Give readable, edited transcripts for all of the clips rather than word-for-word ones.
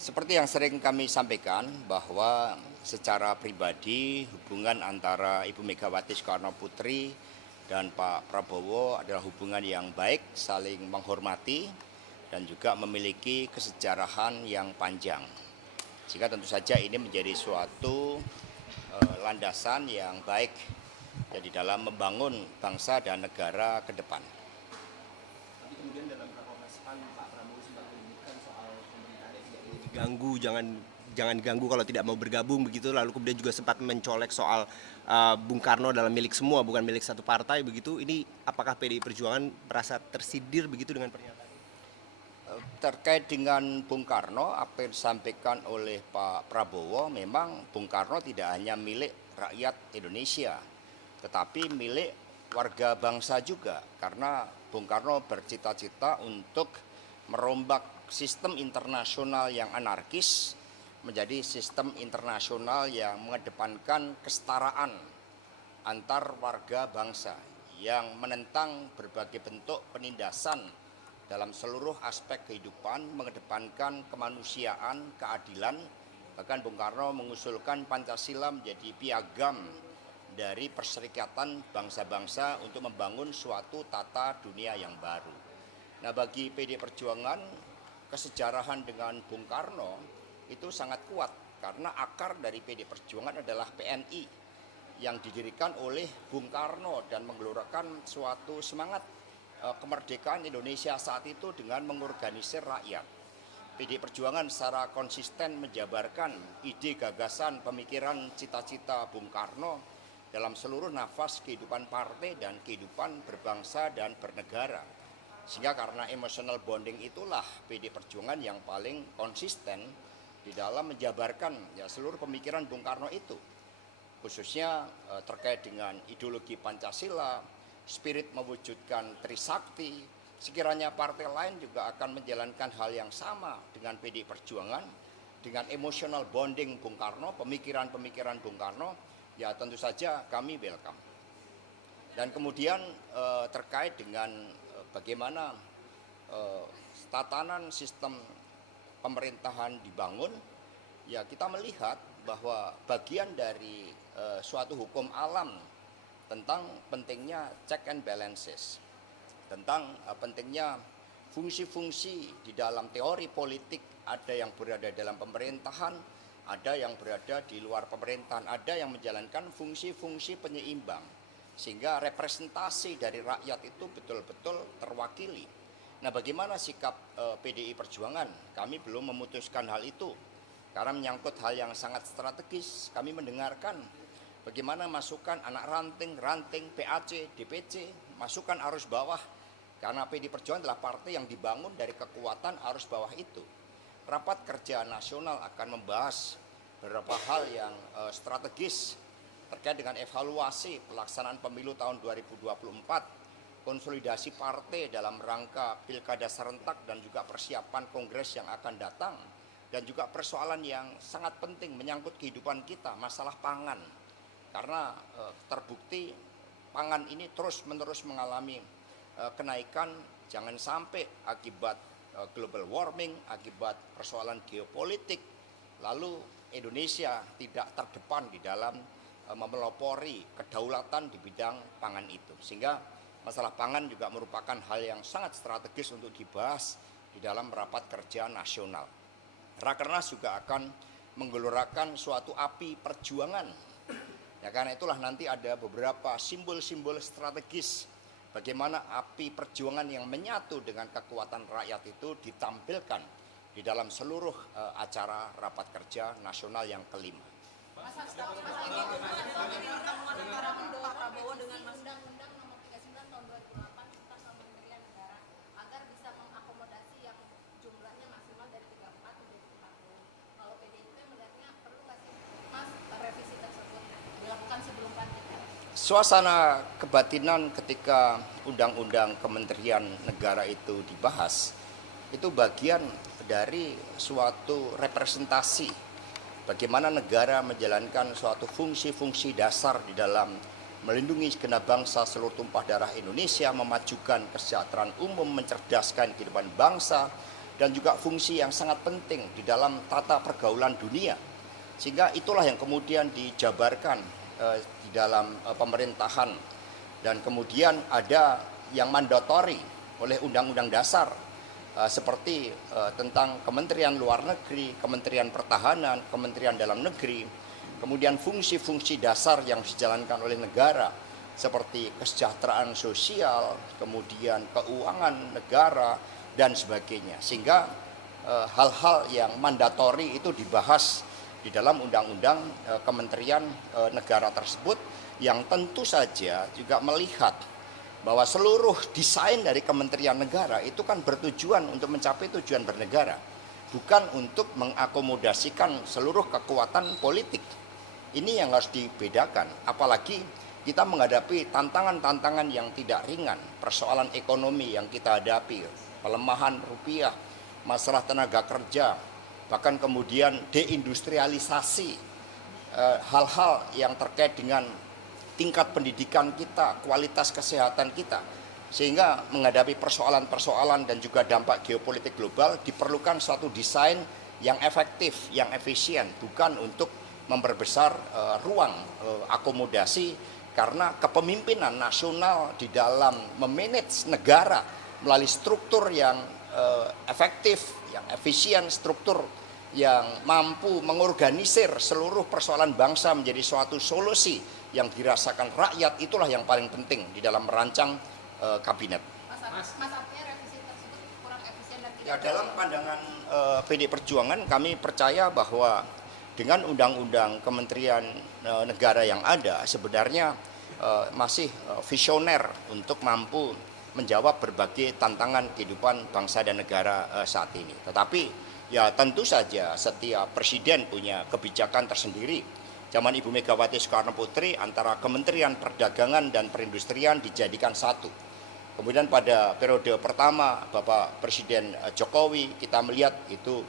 Seperti yang sering kami sampaikan bahwa secara pribadi hubungan antara Ibu Megawati Soekarno Putri dan Pak Prabowo adalah hubungan yang baik, saling menghormati dan juga memiliki kesejarahan yang panjang. Sehingga tentu saja ini menjadi suatu landasan yang baik di dalam membangun bangsa dan negara ke depan. Tapi kemudian dalam Rakornas PAN Pak Prabowo sempat menyebutkan soal pemerintahan yang tidak ingin diganggu, jangan diganggu kalau tidak mau bergabung begitu. Lalu kemudian juga sempat mencolek soal Bung Karno dalam milik semua, bukan milik satu partai begitu. Ini apakah PDI Perjuangan merasa tersindir begitu dengan pernyataan? Terkait dengan Bung Karno, apa yang disampaikan oleh Pak Prabowo, memang Bung Karno tidak hanya milik rakyat Indonesia, tetapi milik warga bangsa juga. Karena Bung Karno bercita-cita untuk merombak sistem internasional yang anarkis menjadi sistem internasional yang mengedepankan kesetaraan antar warga bangsa, yang menentang berbagai bentuk penindasan dalam seluruh aspek kehidupan, mengedepankan kemanusiaan, keadilan. Bahkan Bung Karno mengusulkan Pancasila menjadi piagam dari perserikatan bangsa-bangsa untuk membangun suatu tata dunia yang baru. Nah, bagi PDI Perjuangan, kesejarahan dengan Bung Karno itu sangat kuat karena akar dari PDI Perjuangan adalah PNI yang didirikan oleh Bung Karno dan menggelorakan suatu semangat kemerdekaan Indonesia saat itu dengan mengorganisir rakyat. PDI Perjuangan secara konsisten menjabarkan ide, gagasan, pemikiran, cita-cita Bung Karno dalam seluruh nafas kehidupan partai dan kehidupan berbangsa dan bernegara. Sehingga karena emotional bonding itulah PDI Perjuangan yang paling konsisten di dalam menjabarkan seluruh pemikiran Bung Karno itu, khususnya terkait dengan ideologi Pancasila, spirit mewujudkan Trisakti. Sekiranya partai lain juga akan menjalankan hal yang sama dengan PDI Perjuangan, dengan emotional bonding Bung Karno, pemikiran-pemikiran Bung Karno, ya tentu saja kami welcome. Dan kemudian terkait dengan bagaimana tatanan sistem pemerintahan dibangun, ya kita melihat bahwa bagian dari suatu hukum alam tentang pentingnya check and balances, tentang pentingnya fungsi-fungsi di dalam teori politik. Ada yang berada dalam pemerintahan, ada yang berada di luar pemerintahan, ada yang menjalankan fungsi-fungsi penyeimbang, sehingga representasi dari rakyat itu betul-betul terwakili. Nah, bagaimana sikap PDI Perjuangan? Kami belum memutuskan hal itu, karena menyangkut hal yang sangat strategis. Kami mendengarkan bagaimana masukan anak ranting, PAC, DPC, masukan arus bawah. Karena PDI Perjuangan adalah partai yang dibangun dari kekuatan arus bawah itu. Rapat Kerja Nasional akan membahas beberapa hal yang strategis terkait dengan evaluasi pelaksanaan pemilu tahun 2024, konsolidasi partai dalam rangka pilkada serentak dan juga persiapan kongres yang akan datang, dan juga persoalan yang sangat penting menyangkut kehidupan kita, masalah pangan. Karena terbukti pangan ini terus-menerus mengalami kenaikan, jangan sampai akibat global warming, akibat persoalan geopolitik, lalu Indonesia tidak terdepan di dalam memelopori kedaulatan di bidang pangan itu. Sehingga masalah pangan juga merupakan hal yang sangat strategis untuk dibahas di dalam rapat kerja nasional. Rakernas juga akan menggelorakan suatu api perjuangan. Ya, karena itulah nanti ada beberapa simbol-simbol strategis bagaimana api perjuangan yang menyatu dengan kekuatan rakyat itu ditampilkan di dalam seluruh acara rapat kerja nasional yang kelima. Mas, ini antara Pak Prabowo dengan Mas Undang-Undang Nomor 39 Tahun 2008 tentang Kementerian Negara agar bisa mengakomodasi yang jumlahnya maksimal dari 34 menjadi 40. Kalau PDIP melihatnya perlu nggak sih Mas revisi tersebut dilakukan sebelum pelantikan? Suasana kebatinan ketika Undang-Undang Kementerian Negara itu dibahas, itu bagian dari suatu representasi bagaimana negara menjalankan suatu fungsi-fungsi dasar di dalam melindungi segenap bangsa seluruh tumpah darah Indonesia, memajukan kesejahteraan umum, mencerdaskan kehidupan bangsa, dan juga fungsi yang sangat penting di dalam tata pergaulan dunia. Sehingga itulah yang kemudian dijabarkan di dalam pemerintahan, dan kemudian ada yang mandatori oleh Undang-Undang Dasar seperti tentang Kementerian Luar Negeri, Kementerian Pertahanan, Kementerian Dalam Negeri, kemudian fungsi-fungsi dasar yang dijalankan oleh negara seperti kesejahteraan sosial, kemudian keuangan negara, dan sebagainya. Sehingga hal-hal yang mandatori itu dibahas di dalam undang-undang kementerian negara tersebut, yang tentu saja juga melihat bahwa seluruh desain dari kementerian negara itu kan bertujuan untuk mencapai tujuan bernegara, bukan untuk mengakomodasikan seluruh kekuatan politik. Ini yang harus dibedakan, apalagi kita menghadapi tantangan-tantangan yang tidak ringan, persoalan ekonomi yang kita hadapi, pelemahan rupiah, masalah tenaga kerja, bahkan kemudian deindustrialisasi, hal-hal yang terkait dengan tingkat pendidikan kita, kualitas kesehatan kita. Sehingga menghadapi persoalan-persoalan dan juga dampak geopolitik global diperlukan suatu desain yang efektif, yang efisien, bukan untuk memperbesar ruang akomodasi, karena kepemimpinan nasional di dalam memanage negara melalui struktur yang efektif, yang efisien, struktur yang mampu mengorganisir seluruh persoalan bangsa menjadi suatu solusi yang dirasakan rakyat, itulah yang paling penting di dalam merancang kabinet. Mas, artinya revisi tersebut kurang efisien dan tidak. Ya, dalam pandangan PD Perjuangan, kami percaya bahwa dengan undang-undang kementerian negara yang ada sebenarnya masih visioner untuk mampu menjawab berbagai tantangan kehidupan bangsa dan negara saat ini. Tetapi ya tentu saja setiap presiden punya kebijakan tersendiri. Zaman Ibu Megawati Soekarno Putri antara Kementerian Perdagangan dan Perindustrian dijadikan satu. Kemudian pada periode pertama Bapak Presiden Jokowi kita melihat itu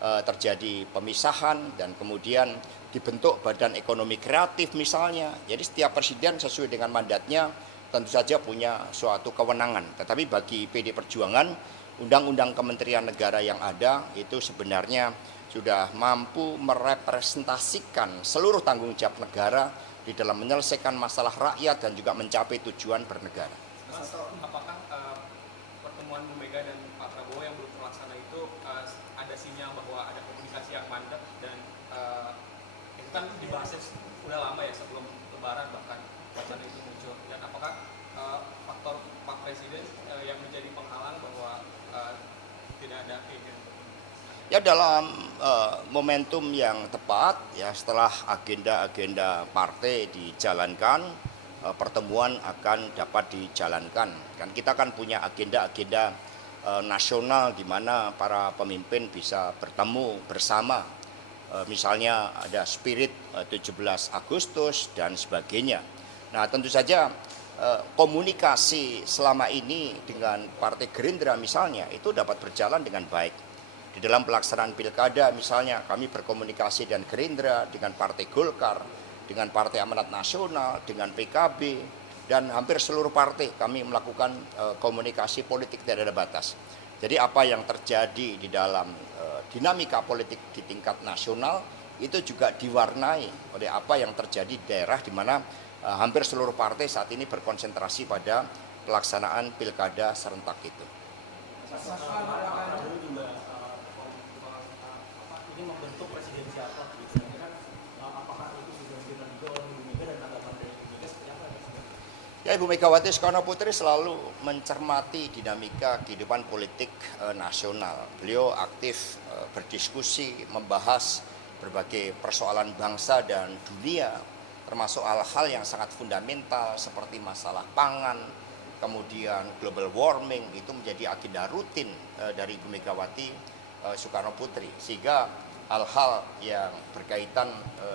terjadi pemisahan, dan kemudian dibentuk Badan Ekonomi Kreatif misalnya. Jadi setiap presiden sesuai dengan mandatnya tentu saja punya suatu kewenangan. Tetapi bagi PD Perjuangan, undang-undang kementerian negara yang ada itu sebenarnya sudah mampu merepresentasikan seluruh tanggung jawab negara di dalam menyelesaikan masalah rakyat dan juga mencapai tujuan bernegara. Mas, apakah pertemuan Bu Mega dan Pak Prabowo yang belum terlaksana itu ada sinyal bahwa ada komunikasi yang mandek, dan itu kan dibahasnya sudah lama ya, sebelum Lebaran bahkan wacana itu muncul, dan apakah faktor Pak Presiden yang menjadi penghalang bahwa tidak ada keinginan? Ya, dalam momentum yang tepat ya, setelah agenda-agenda partai dijalankan, pertemuan akan dapat dijalankan. Kan kita kan punya agenda-agenda nasional di mana para pemimpin bisa bertemu bersama. Misalnya ada spirit 17 Agustus dan sebagainya. Nah, tentu saja komunikasi selama ini dengan Partai Gerindra misalnya itu dapat berjalan dengan baik. Di dalam pelaksanaan pilkada misalnya kami berkomunikasi dengan Gerindra, dengan Partai Golkar, dengan Partai Amanat Nasional, dengan PKB, dan hampir seluruh partai kami melakukan komunikasi politik tidak ada batas. Jadi apa yang terjadi di dalam dinamika politik di tingkat nasional itu juga diwarnai oleh apa yang terjadi di daerah di mana hampir seluruh partai saat ini berkonsentrasi pada pelaksanaan pilkada serentak itu. Ini membentuk presiden siapa? Apakah itu sudah dilakukan oleh Ibu Mega dan tanggapan dari Ibu Mega seperti apa? Ya, Ibu Megawati Soekarno Putri selalu mencermati dinamika kehidupan politik nasional. Beliau aktif berdiskusi, membahas berbagai persoalan bangsa dan dunia, termasuk hal-hal yang sangat fundamental seperti masalah pangan, kemudian global warming, itu menjadi agenda rutin dari Ibu Megawati Soekarno Putri. Sehingga hal-hal yang berkaitan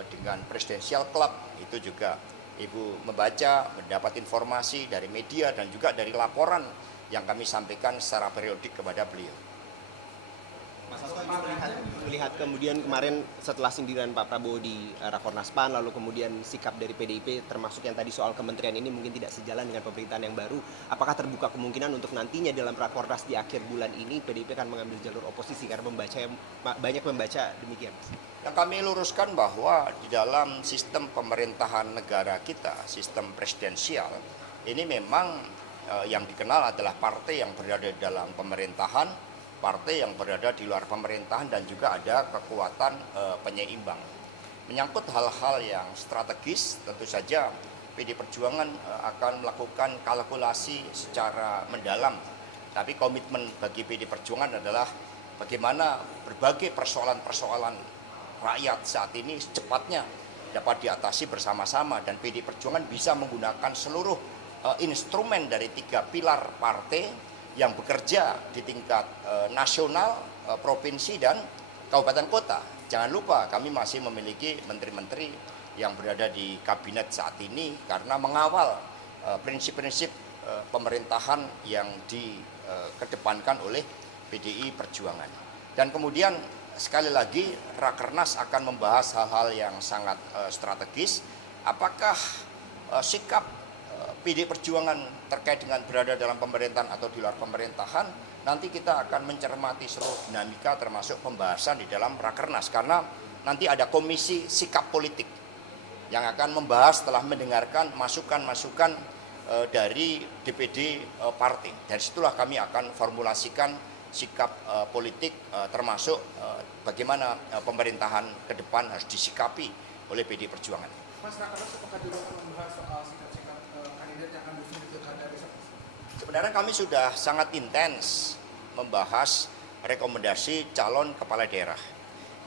dengan Presidential Club itu juga Ibu membaca, mendapat informasi dari media dan juga dari laporan yang kami sampaikan secara periodik kepada beliau. Mas Hasto Melihat kemudian kemarin setelah sindiran Pak Prabowo di Rakornas PAN, lalu kemudian sikap dari PDIP termasuk yang tadi soal kementerian ini mungkin tidak sejalan dengan pemerintahan yang baru, apakah terbuka kemungkinan untuk nantinya dalam Rakornas di akhir bulan ini PDIP akan mengambil jalur oposisi karena banyak membaca demikian? Yang kami luruskan bahwa di dalam sistem pemerintahan negara kita, sistem presidensial, ini memang yang dikenal adalah partai yang berada di dalam pemerintahan, partai yang berada di luar pemerintahan, dan juga ada kekuatan penyeimbang. Menyangkut hal-hal yang strategis, tentu saja PD Perjuangan akan melakukan kalkulasi secara mendalam. Tapi komitmen bagi PD Perjuangan adalah bagaimana berbagai persoalan-persoalan rakyat saat ini secepatnya dapat diatasi bersama-sama, dan PD Perjuangan bisa menggunakan seluruh instrumen dari 3 pilar partai yang bekerja di tingkat nasional, provinsi, dan kabupaten kota. Jangan lupa kami masih memiliki menteri-menteri yang berada di kabinet saat ini karena mengawal prinsip-prinsip pemerintahan yang dikedepankan oleh PDI Perjuangan. Dan kemudian sekali lagi Rakernas akan membahas hal-hal yang sangat strategis. Apakah sikap PD Perjuangan terkait dengan berada dalam pemerintahan atau di luar pemerintahan, nanti kita akan mencermati seluruh dinamika termasuk pembahasan di dalam Rakernas, karena nanti ada komisi sikap politik yang akan membahas setelah mendengarkan masukan-masukan dari DPD partai. Dari situlah kami akan formulasikan sikap politik termasuk bagaimana pemerintahan ke depan harus disikapi oleh PD Perjuangan. Mas, Rakernas apakah juga akan membahas soal sikap-sikap kandidat yang akan diusung di pilkada besok? Sebenarnya kami sudah sangat intens membahas rekomendasi calon kepala daerah.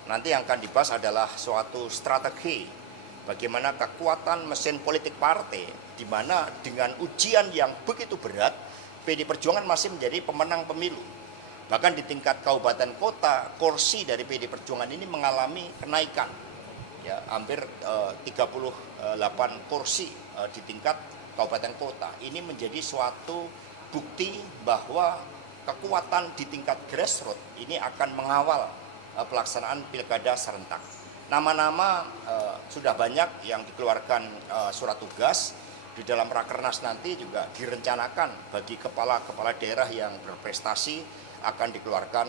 Nanti yang akan dibahas adalah suatu strategi bagaimana kekuatan mesin politik partai, di mana dengan ujian yang begitu berat, PD Perjuangan masih menjadi pemenang pemilu. Bahkan di tingkat kabupaten kota, kursi dari PD Perjuangan ini mengalami kenaikan. Ya, hampir 38 kursi di tingkat kabupaten kota. Ini menjadi suatu bukti bahwa kekuatan di tingkat grassroots ini akan mengawal pelaksanaan pilkada serentak. Nama-nama sudah banyak yang dikeluarkan surat tugas. Di dalam Rakernas nanti juga direncanakan bagi kepala-kepala daerah yang berprestasi akan dikeluarkan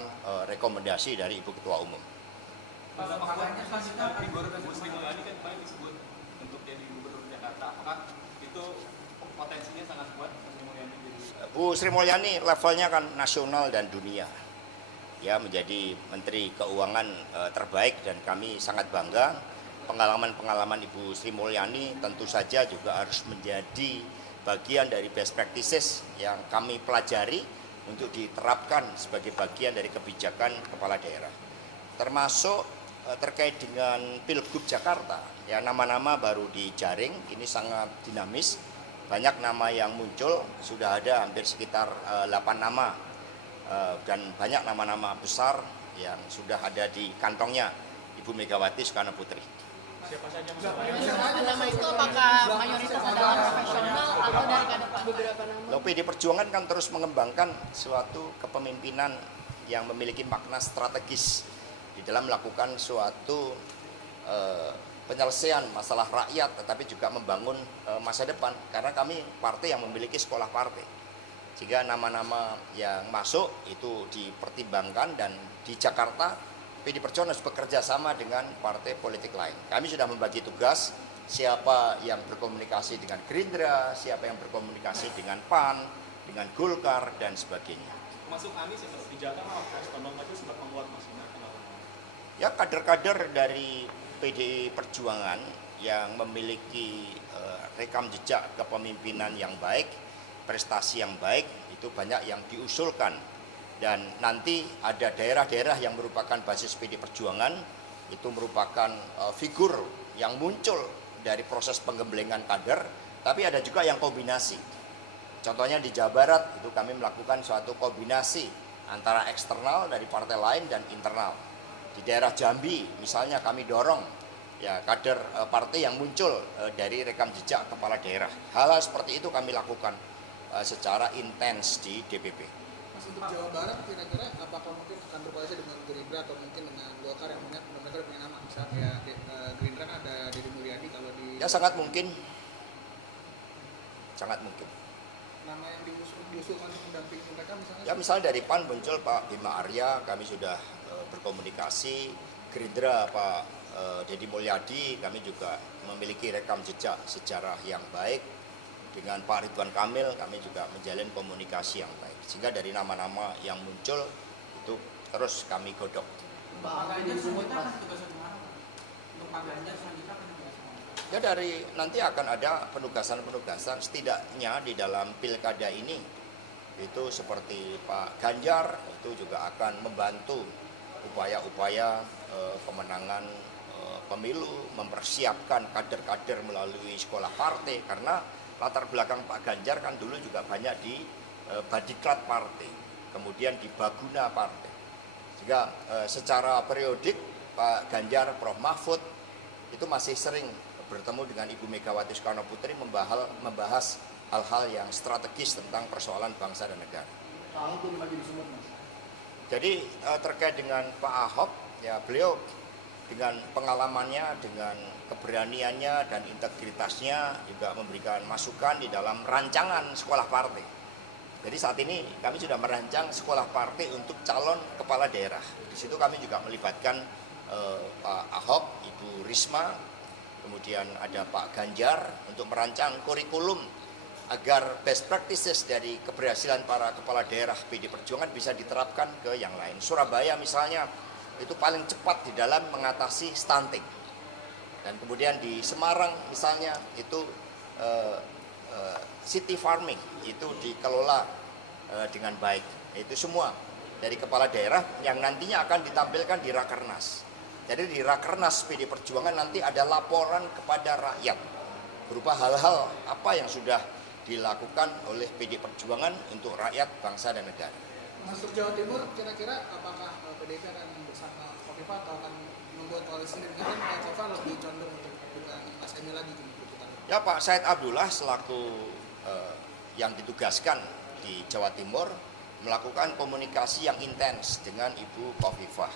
rekomendasi dari Ibu Ketua Umum. Makanya figur Bu Sri Mulyani kan paling disebut untuk jadi gubernur Jakarta. Apakah itu potensinya sangat kuat Bu Sri Mulyani jadi? Bu Sri Mulyani levelnya kan nasional dan dunia. Ya, menjadi Menteri Keuangan terbaik, dan kami sangat bangga. Pengalaman-pengalaman Ibu Sri Mulyani tentu saja juga harus menjadi bagian dari best practices yang kami pelajari untuk diterapkan sebagai bagian dari kebijakan kepala daerah. Termasuk terkait dengan Pilgub Jakarta, ya nama-nama baru dijaring, ini sangat dinamis, banyak nama yang muncul, sudah ada hampir sekitar 8 nama, dan banyak nama-nama besar yang sudah ada di kantongnya Ibu Megawati Soekarno Putri. Siapa saja Nama itu apakah mayoritas adalah profesional atau dari kader beberapa nama? PD Perjuangan kan terus mengembangkan suatu kepemimpinan yang memiliki makna strategis di dalam melakukan suatu penyelesaian masalah rakyat, tetapi juga membangun masa depan. Karena kami partai yang memiliki sekolah partai, sehingga nama-nama yang masuk itu dipertimbangkan, dan di Jakarta PD Perjuangan harus bekerja sama dengan partai politik lain. Kami sudah membagi tugas, siapa yang berkomunikasi dengan Gerindra, siapa yang berkomunikasi dengan PAN, dengan Golkar, dan sebagainya. Masuk Anies ya, di Jakarta Mas itu sempat menguat Mas. Ya, kader-kader dari PDI Perjuangan yang memiliki rekam jejak kepemimpinan yang baik, prestasi yang baik, itu banyak yang diusulkan. Dan nanti ada daerah-daerah yang merupakan basis PD Perjuangan, itu merupakan figur yang muncul dari proses penggemblengan kader, tapi ada juga yang kombinasi. Contohnya di Jawa Barat, itu kami melakukan suatu kombinasi antara eksternal dari partai lain dan internal. Di daerah Jambi misalnya kami dorong ya kader partai yang muncul dari rekam jejak kepala daerah. Hal-hal seperti itu kami lakukan secara intens di DPP. Mas, untuk Jawa Barat kira-kira apakah mungkin akan berkoalisi dengan Gerindra atau mungkin dengan Golkar yang mereka udah punya nama, misalnya kayak Gerindra kan ada Deddy Mulyadi, kalau di Ya sangat mungkin. Sangat mungkin. nama yang diusulkan untuk mendampingi mereka misalnya. Ya misalnya dari PAN muncul Pak Bima Arya, kami sudah berkomunikasi. Gerindra Pak Deddy Mulyadi, kami juga memiliki rekam jejak sejarah yang baik. Dengan Pak Ridwan Kamil, kami juga menjalin komunikasi yang baik. Sehingga dari nama-nama yang muncul itu terus kami godok. Pak Ganjar selanjutnya akan tugasan kemana, Pak? Untuk Pak Ganjar selanjutnya akan tugasan kemana? Ya dari nanti akan ada penugasan-penugasan setidaknya di dalam pilkada ini. Itu seperti Pak Ganjar itu juga akan membantu upaya-upaya pemenangan pemilu, mempersiapkan kader-kader melalui sekolah partai, karena latar belakang Pak Ganjar kan dulu juga banyak di Badiklat Partai, kemudian di Baguna Partai. Sehingga secara periodik Pak Ganjar, Prof. Mahfud itu masih sering bertemu dengan Ibu Megawati Soekarno Putri membahas hal-hal yang strategis tentang persoalan bangsa dan negara. Ahok belum lagi disebut, Mas. Jadi terkait dengan Pak Ahok, ya beliau dengan pengalamannya, dengan keberaniannya dan integritasnya juga memberikan masukan di dalam rancangan sekolah partai. Jadi saat ini kami sudah merancang sekolah partai untuk calon kepala daerah. Di situ kami juga melibatkan Pak Ahok, Ibu Risma, kemudian ada Pak Ganjar untuk merancang kurikulum agar best practices dari keberhasilan para kepala daerah PD Perjuangan bisa diterapkan ke yang lain. Surabaya misalnya itu paling cepat di dalam mengatasi stunting. Dan kemudian di Semarang misalnya itu city farming itu dikelola dengan baik. Itu semua dari kepala daerah yang nantinya akan ditampilkan di Rakernas. Jadi di Rakernas PD Perjuangan nanti ada laporan kepada rakyat berupa hal-hal apa yang sudah dilakukan oleh PD Perjuangan untuk rakyat, bangsa, dan negara. Masuk Jawa Timur, kira-kira apakah PDIP akan bersama Kofifa atau akan membuat koalisi sendiri? Karena Pak Kofifa lebih condong untuk dengan Mas Emil lagi gitu. Ya Pak Said Abdullah selaku yang ditugaskan di Jawa Timur melakukan komunikasi yang intens dengan Ibu Kofifa.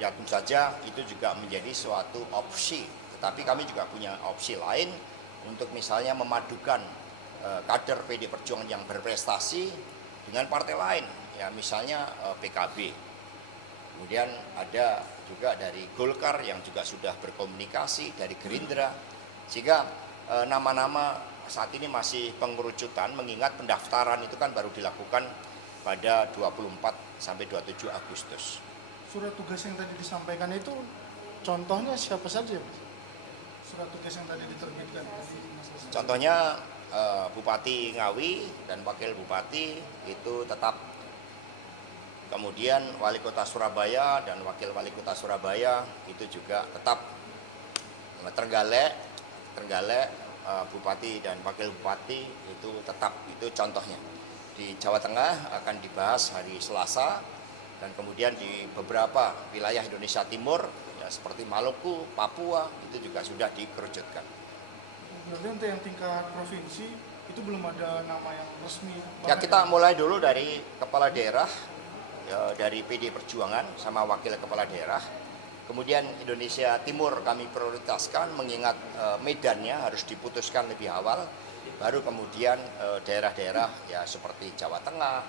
Ya tentu saja itu juga menjadi suatu opsi, tetapi kami juga punya opsi lain untuk misalnya memadukan kader PD Perjuangan yang berprestasi dengan partai lain, ya misalnya PKB. Kemudian ada juga dari Golkar yang juga sudah berkomunikasi, dari Gerindra, sehingga nama-nama saat ini masih pengerucutan, mengingat pendaftaran itu kan baru dilakukan pada 24 sampai 27 Agustus. Surat tugas yang tadi disampaikan itu contohnya siapa saja, Mas? Surat tugas yang tadi diterbitkan. Contohnya Bupati Ngawi dan Wakil Bupati itu tetap. Kemudian Wali Kota Surabaya dan Wakil Wali Kota Surabaya itu juga tetap. Trenggalek, Bupati dan Wakil Bupati itu tetap. Itu contohnya. Di Jawa Tengah akan dibahas hari Selasa, dan kemudian di beberapa wilayah Indonesia Timur ya, seperti Maluku, Papua itu juga sudah dikerucutkan. Berarti untuk yang tingkat provinsi itu belum ada nama yang resmi. Ya kita mulai dulu dari kepala daerah, ya, dari PD Perjuangan sama wakil kepala daerah. Kemudian Indonesia Timur kami prioritaskan mengingat medannya harus diputuskan lebih awal. Baru kemudian daerah-daerah ya seperti Jawa Tengah,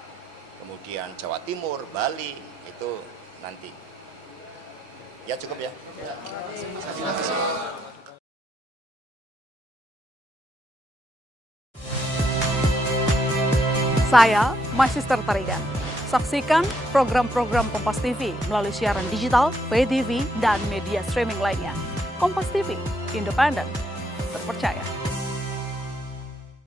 kemudian Jawa Timur, Bali itu nanti. Ya cukup ya. Saya Magister Tarigan. Saksikan program-program Kompas TV melalui siaran digital, pay TV, dan media streaming lainnya. Kompas TV, independen, terpercaya.